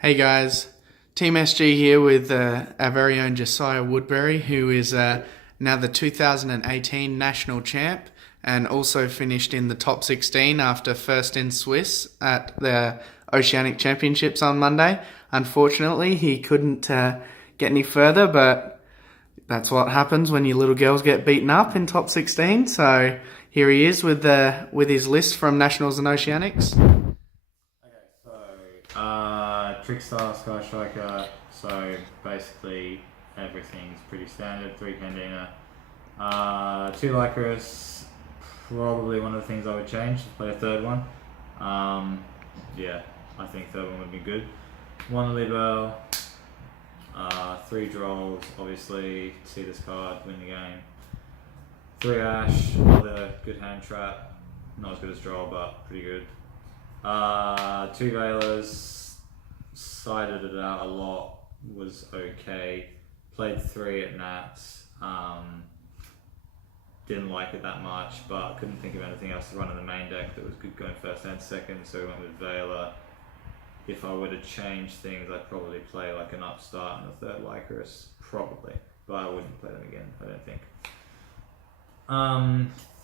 Hey guys, Team SG here with our very own Josiah Woodberry, who is now the 2018 national champ and also finished in the top 16 after first in Swiss at the Oceanic Championships on Monday. Unfortunately, he couldn't get any further, but that's what happens when your little girls get beaten up in top 16. So here he is with his list from Nationals and Oceanics. Trickstar, Sky Striker, so basically everything's pretty standard. 3 Candina, 2 Lycras, probably one of the things I would change to play a third one. Yeah, I think third one would be good. 1 Libel, 3 Drolls, obviously, see this card, win the game. 3 Ash, another good hand trap, not as good as Droll, but pretty good. 2 Veilers, sided it out a lot, was okay. Played 3 at Nats, didn't like it that much, but couldn't think of anything else to run in the main deck that was good going first and second, so we went with Veiler. If I were to change things, I'd probably play like an Upstart and a third Lycris, probably, but I wouldn't play them again, I don't think.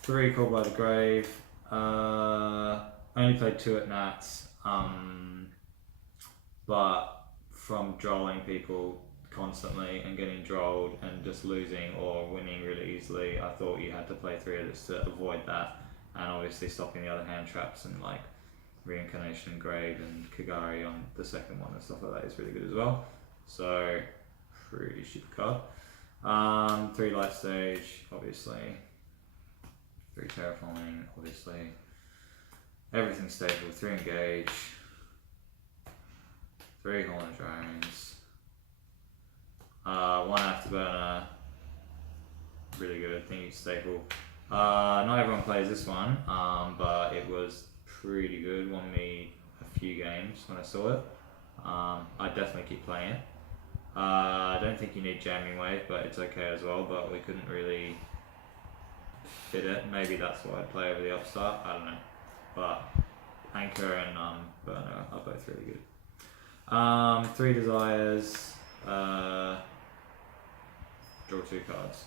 3 Called by the Grave, only played 2 at Nats, but from drolling people constantly and getting drolled and just losing or winning really easily, I thought you had to play 3 of this to avoid that, and obviously stopping the other hand traps and like Reincarnation and Grave and Kagari on the second one and stuff like that is really good as well. So pretty stupid card. 3 Light Stage, obviously. 3 Terraforming, obviously. Everything stable. 3 Engage. 3 Hornet Drones. 1 Afterburner. Really good. Think it's staple. Not everyone plays this one, but it was pretty good. Won me a few games when I saw it. I definitely keep playing it. I don't think you need Jamming Wave, but it's okay as well. But we couldn't really fit it. Maybe that's why I'd play over the Upstart. I don't know. But Anchor and Burner are both really good. 3 Desires, draw 2 cards.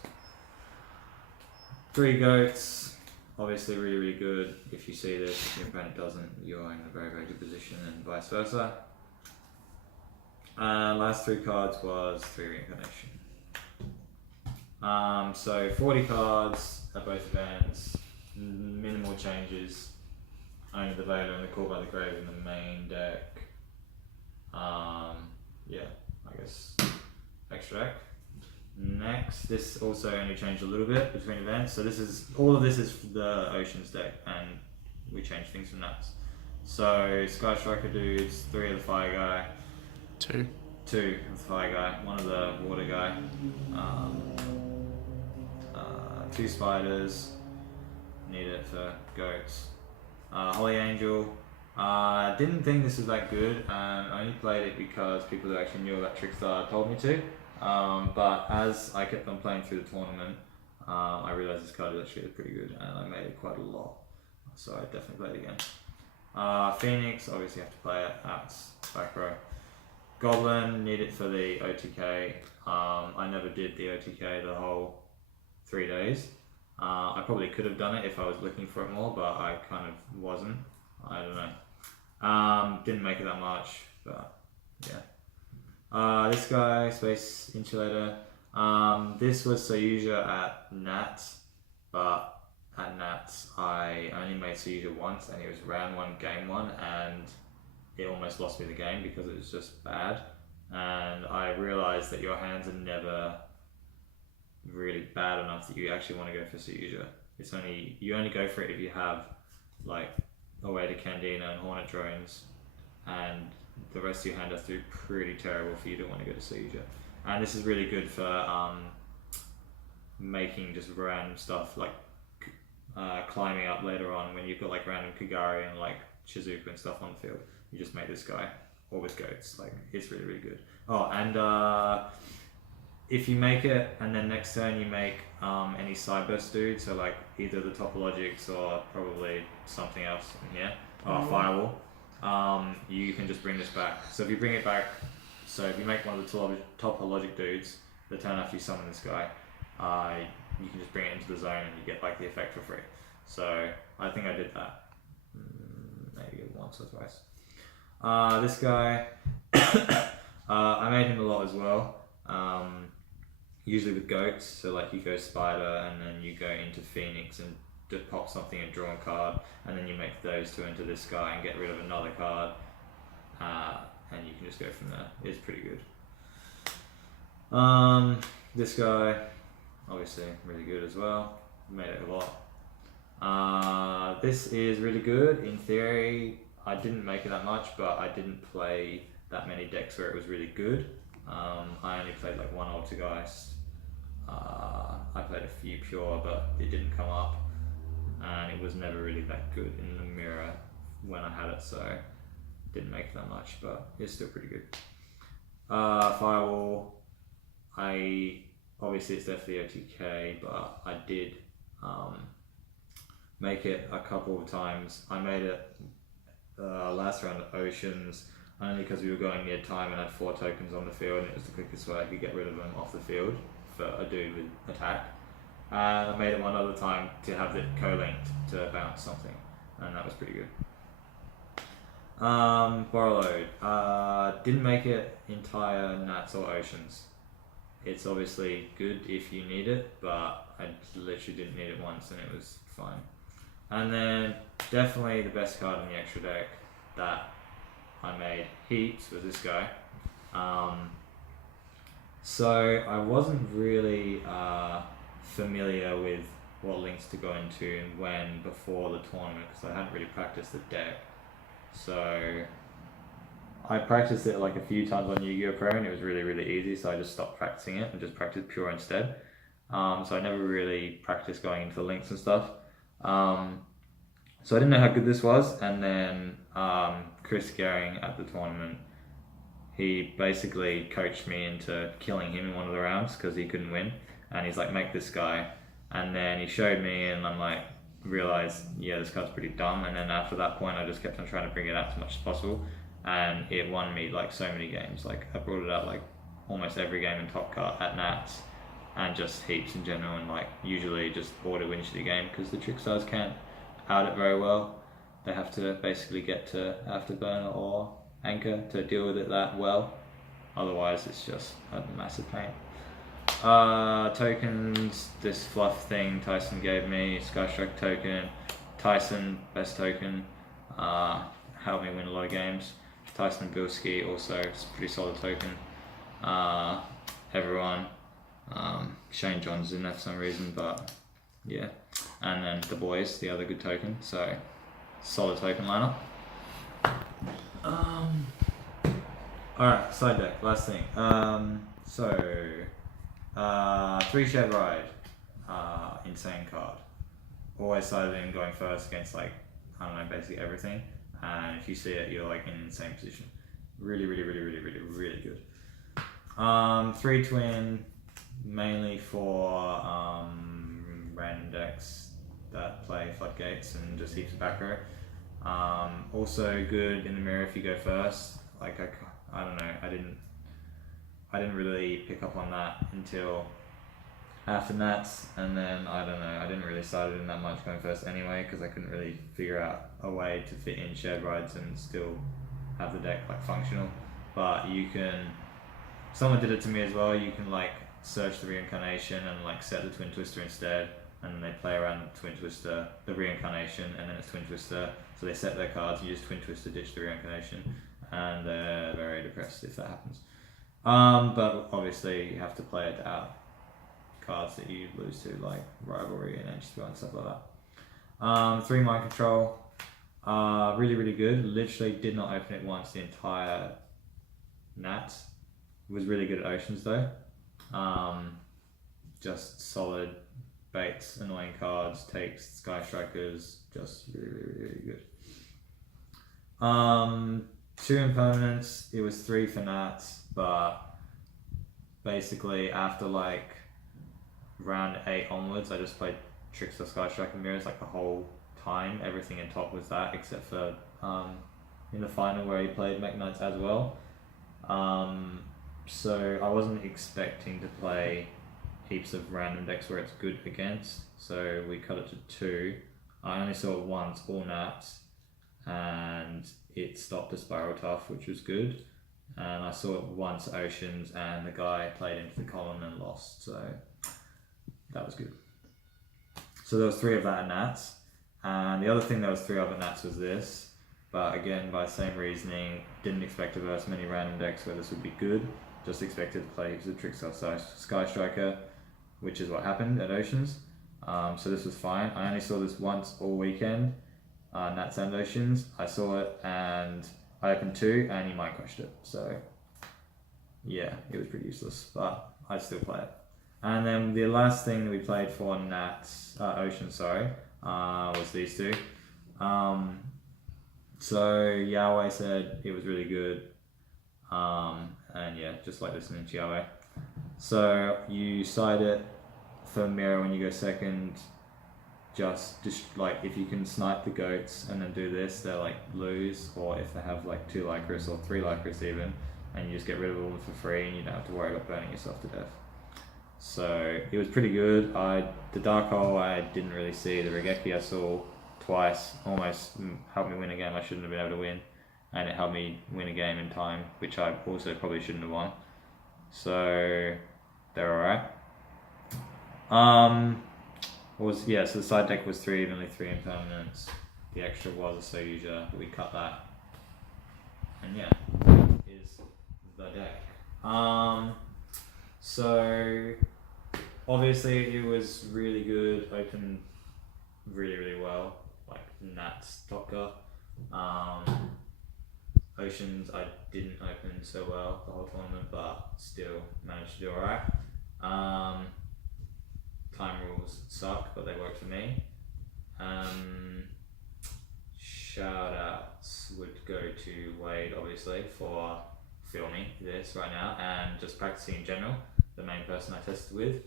3 Goats, obviously really good. If you see this, if your opponent doesn't, you're in a very good position, and vice versa. Last 3 cards was 3 Reincarnation. So 40 cards at both events, minimal changes, only the Veiler and the Call by the Grave in the main deck. Yeah, I guess extra deck. Next, this also only changed a little bit between events. So all of this is the Oceans deck, and we changed things from that. So Sky Striker dudes, 3 of the Fire guy, 2 of the Fire guy, 1 of the Water guy, 2 Spiders, need it for Goats. Holy Angel. Didn't think this was that good, and I only played it because people who actually knew about Trickstar told me to. But as I kept on playing through the tournament, I realised this card is actually pretty good, and I made it quite a lot. So I definitely played it again. Phoenix, obviously have to play it. That's back row. Goblin, need it for the OTK. I never did the OTK the whole 3 days. I probably could have done it if I was looking for it more, but I kind of wasn't. I don't know. Didn't make it that much, but yeah. This guy, Space Insulator. This was Soyuja at Nats, but at Nats I only made Soyuja once, and it was round 1, game 1, and it almost lost me the game because it was just bad. And I realised that your hands are never really bad enough that you actually want to go for Soyuja. You only go for it if you have like a way to Candina and Hornet Drones, and the rest of your hand has to be pretty terrible for you to want to go to Soyuja. And this is really good for making just random stuff like climbing up later on when you've got like random Kagari and like Shizuka and stuff on the field. You just make this guy, or with Goats, like it's really good. Oh, and if you make it and then next turn you make any Cyburst dude, so like either the Topologics or probably something else in here, Firewall. you can just bring this back. So if you bring it back, so if you make one of the topologic dudes, the turn after you summon this guy, you can just bring it into the zone and you get like the effect for free. So I think I did that maybe once or twice. This guy, I made him a lot as well. Usually with goats, so like you go spider and then you go into phoenix and just pop something and draw a card, and then you make those two into this guy and get rid of another card, and you can just go from there. It's pretty good. This guy, obviously really good as well. Made it a lot. This is really good. In theory, I didn't make it that much, but I didn't play that many decks where it was really good. I only played like one Altergeist. I played a few pure, but it didn't come up, and it was never really that good in the mirror when I had it, so didn't make that much, but it's still pretty good. Firewall, obviously it's definitely OTK, but I did make it a couple of times. I made it last round at Oceans, only because we were going near time and had 4 tokens on the field, and it was the quickest way I could get rid of them off the field for a dude with attack. And I made it one other time to have it co-linked to bounce something, and that was pretty good. Borrowload, didn't make it entire Nats or Oceans. It's obviously good if you need it, but I literally didn't need it once and it was fine. And then definitely the best card in the extra deck that I made heaps was this guy. So I wasn't really familiar with what links to go into and when before the tournament, because I hadn't really practiced the deck. So I practiced it like a few times on Yu-Gi-Oh! Pro and it was really, really easy, so I just stopped practicing it and just practiced pure instead. So I never really practiced going into the links and stuff. So I didn't know how good this was, and then Chris Gehring at the tournament, he basically coached me into killing him in one of the rounds because he couldn't win, and he's like, make this guy, and then he showed me and I'm like, realized, yeah, this card's pretty dumb, and then after that point I just kept on trying to bring it out as much as possible, and it won me like so many games. Like I brought it out like almost every game in Top Cut at Nats, and just heaps in general, and like usually just auto wins the game because the Trickstars can't out it very well. They have to basically get to Afterburner or Anchor to deal with it that well, otherwise it's just a massive pain. Tokens, this fluff thing Tyson gave me, Skystrike token. Tyson, best token, helped me win a lot of games. Tyson Bilski, also it's a pretty solid token. Everyone, Shane Johns in there for some reason, but yeah. And then the boys, the other good token, so solid token lineup. Alright, side deck, last thing. 3 Shed Ride, insane card. Always sided in going first against like, I don't know, basically everything. And if you see it, you're like in an insane position. Really, really, really, really, really, really good. 3 Twin, mainly for random decks that play Floodgates and just heaps of back row. Also good in the mirror if you go first. Like I don't know, I didn't really pick up on that until after Nats, and then I don't know, I didn't really start it in that much going first anyway because I couldn't really figure out a way to fit in shared rides and still have the deck like functional. But you can, someone did it to me as well, you can like search the reincarnation and like set the Twin Twister instead, and then they play around the Twin Twister, the reincarnation, and then it's Twin Twister. So they set their cards, you just Twin Twister, ditch the reincarnation, and they're very depressed if that happens. But obviously you have to play it out cards that you lose to, like Rivalry and H2 and stuff like that. 3 Mind Control, really, really good. Literally did not open it once the entire Nats. Was really good at Oceans though. Just solid baits, annoying cards, takes, Sky Strikers, just really, really, really good. 2 Impermanents, it was 3 for Nats, but basically after like round 8 onwards, I just played Trickstar, Sky Striker, Mirrors like the whole time. Everything in top was that except for in the final where he played Mech Knights as well. So I wasn't expecting to play heaps of random decks where it's good against, so we cut it to 2. I only saw it once, all Nats, and it stopped a Spiral Tough, which was good. And I saw it once Oceans, and the guy played into the column and lost, so that was good. So there was 3 of that at Nats, and the other thing there was 3 of at Nats was this, but again, by the same reasoning, didn't expect to verse many random decks where this would be good, just expected to play the Trickstar Sky Striker, which is what happened at Oceans. So this was fine. I only saw this once all weekend, Nats and Oceans. I saw it and I opened 2 and he mind crushed it. So yeah, it was pretty useless, but I'd still play it. And then the last thing that we played for Oceans, was these 2. So Yahweh said it was really good. And yeah, just like listening to Yahweh. So you side it for mirror when you go second. Just like if you can snipe the goats and then do this, they're like lose, or if they have like 2 Lycris or 3 Lycris even, and you just get rid of them for free and you don't have to worry about burning yourself to death. So it was pretty good. The Dark Hole I didn't really see. The Regeki I saw twice, almost helped me win a game I shouldn't have been able to win, and it helped me win a game in time, which I also probably shouldn't have won. So they're alright. So the side deck was 3 only 3 impermanents. The extra was a Soyuja, but we cut that. And yeah, is the deck. So obviously it was really good, opened really well, like Nats Tokka. Oceans I didn't open so well the whole tournament, but still managed to do alright. Time rules suck, but they work for me. Shout outs would go to Wade, obviously, for filming this right now and just practicing in general, the main person I tested with.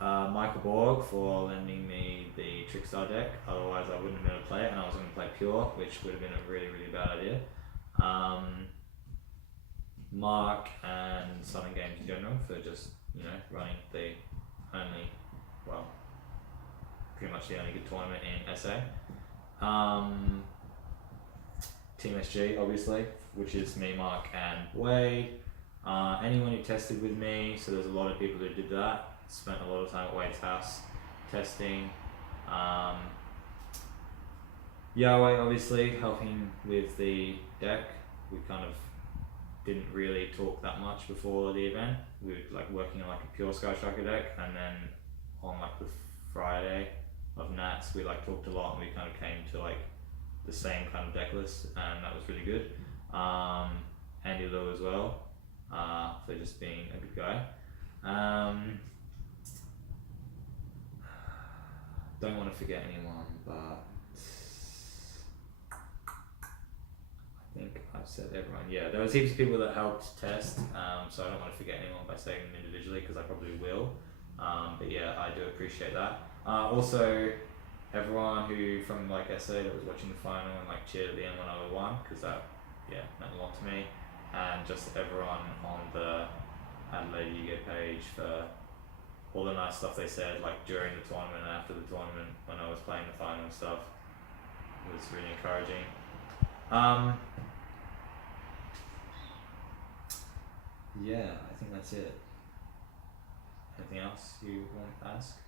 Michael Borg for lending me the Trickstar deck, otherwise I wouldn't have been able to play it, and I was going to play Pure, which would have been a really bad idea. Mark and Southern Games in general for just, running the pretty much the only good tournament in SA. Team SG, obviously, which is me, Mark, and Wade. Anyone who tested with me, so there's a lot of people who did that. Spent a lot of time at Wade's house testing. Yahweh, obviously, helping with the deck. We kind of didn't really talk that much before the event. We were working on a pure Sky Striker deck, and then on the Friday of Nats, we talked a lot, and we kind of came to the same kind of deck list, and that was really good. Andy Lou as well, for just being a good guy. Don't want to forget anyone, but I think I've said everyone. Yeah, there was heaps of people that helped test, so I don't want to forget anyone by saying them individually, because I probably will. But yeah, I do appreciate that. Also, everyone who from SA that was watching the final and cheered at the end when I won, because that meant a lot to me, and just everyone on the Adelaide Yugo page for all the nice stuff they said during the tournament and after the tournament when I was playing the final and stuff. It was really encouraging. Yeah, I think that's it. Anything else you want to ask?